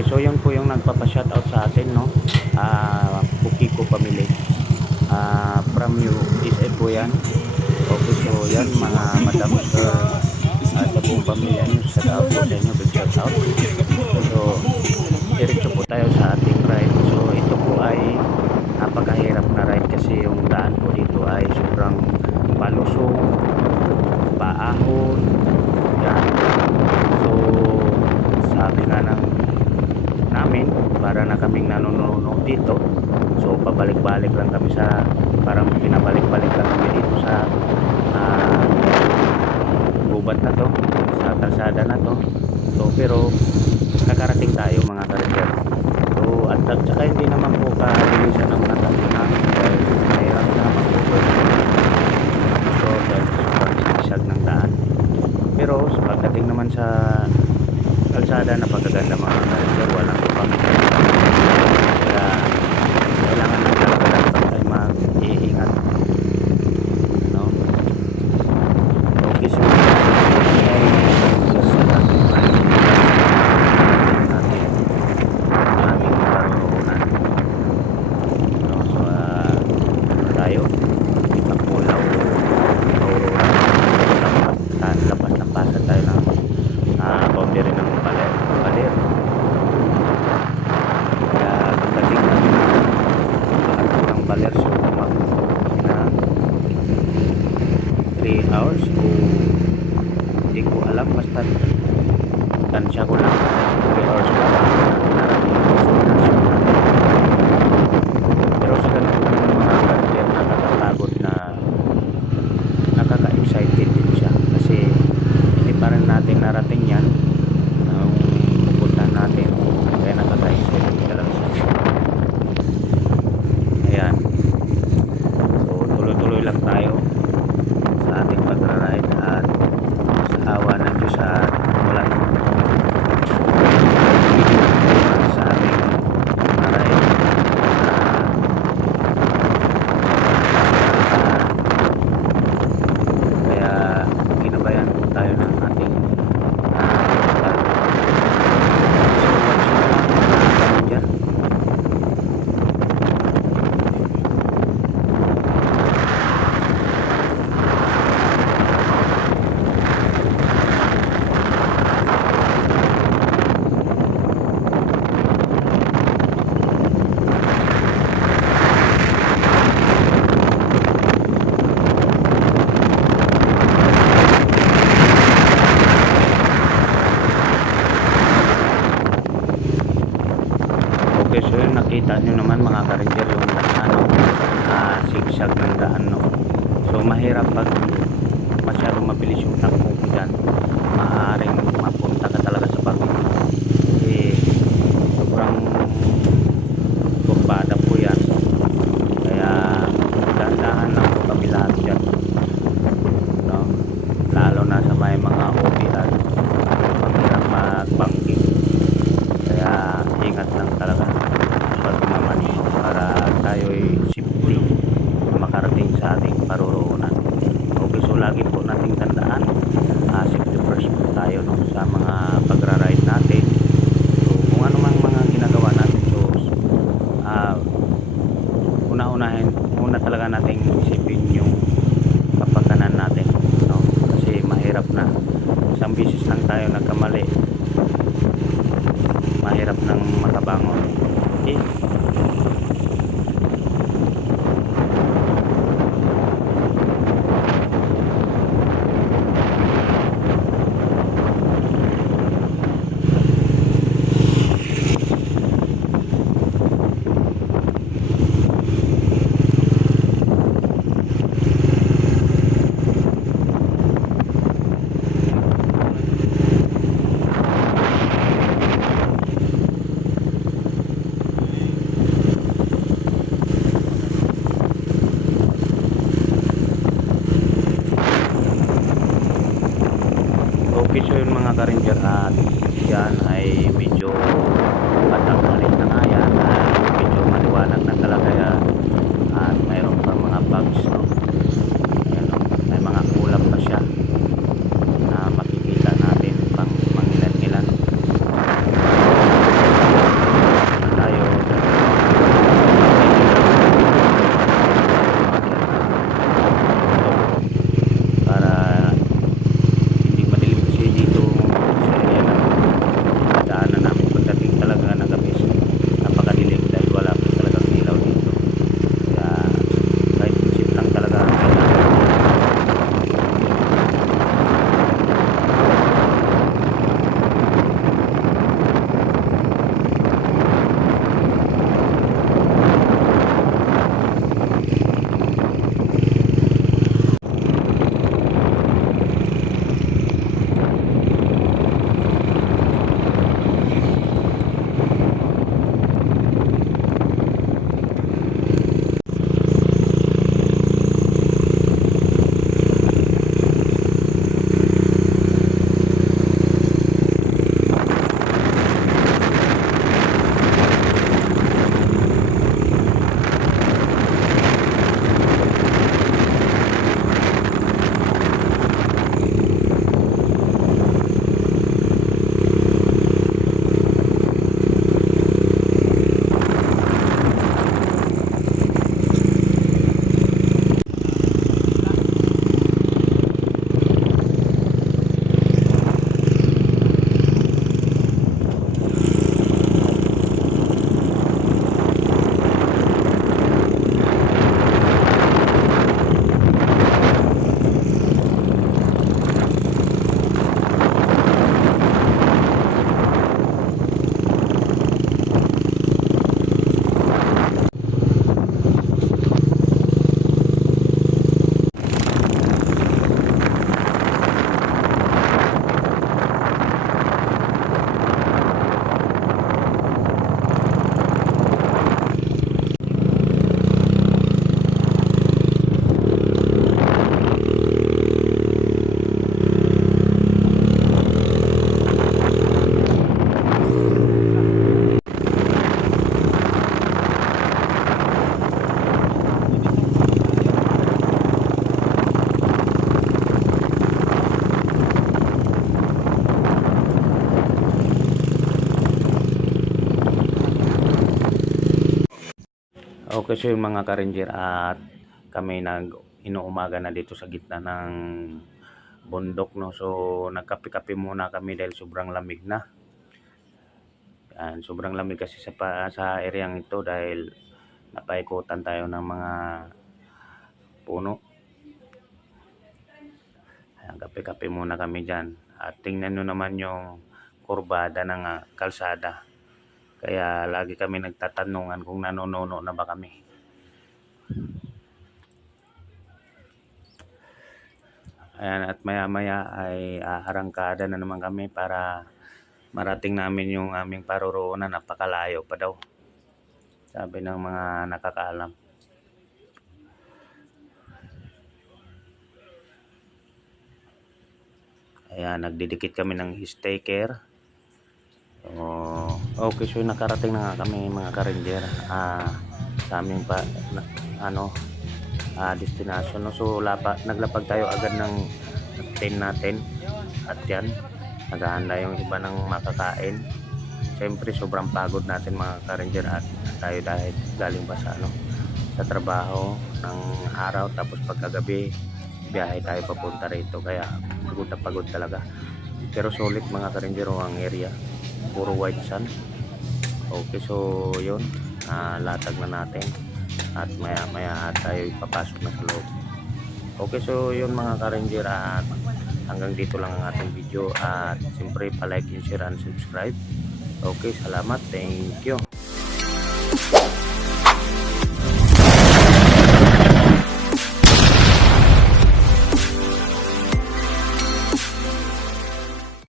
Okay, so yun po yung nagpapa-shoutout sa atin, no? Ah, Uh, Pukiko family. Uh, ah, from USF po yan. Okay, so yan mga madam sir. Uh, sa buong pamilya nyo, sa po sa inyo, big shoutout. So, pabalik-balik lang kami sa parang pinabalik-balik lang kami dito sa uh, gubat na to sa kalsada na to. So pero nakarating tayo mga kareter so at, saka hindi naman po kabilisan ang mga tabi namin dahil mahirap naman po so dahil sobrang sigsag ng daan. Pero pagdating naman sa kalsada napakaganda mga guys so yun nakita nyo naman mga karanger yung daan uh, sigsag ng daan no? So mahirap pag masyadong mabilis yung takbo dyan. Maaaring mapunta tayo nagkamali. Yung mga karinjer at kami nag inuumaga na dito sa gitna ng bundok no. So nagkape-kape muna kami dahil sobrang lamig na. Yan, sobrang lamig kasi sa sa areang ito dahil napaikutan tayo ng mga puno. Kape-kape muna kami dyan. At tingnan nyo naman yung kurbada ng ah, kalsada. Kaya lagi kami nagtatanungan kung nanonono na ba kami. Ayan, at maya-maya ay aarangkada na naman kami para marating namin yung aming paroroonan. Napakalayo pa daw. Sabi ng mga nakakaalam. Ayan, nagdidikit kami ng sticker. So, okay, so nakarating na nga kami mga ka-ranger ah, sa aming pa, na, ano, ah, destination. No? So, lapa, naglapag tayo agad ng tent natin. At yan, naghahanda yung iba ng makakain. Siyempre, sobrang pagod natin mga ka-ranger at tayo dahil galing pa sa, ano, sa trabaho ng araw. Tapos pagkagabi, biyahe tayo papunta rito. Kaya, pagod na pagod talaga. Pero solid mga ka-ranger ang area. Puro white sun. Okay, so yun. Ah, latag na natin. At maya maya tayo ipapasok na sa loob. Okay, so yun mga ka-ranger at hanggang dito lang ang ating video at siyempre pa-like and share and subscribe. Okay, salamat. Thank you.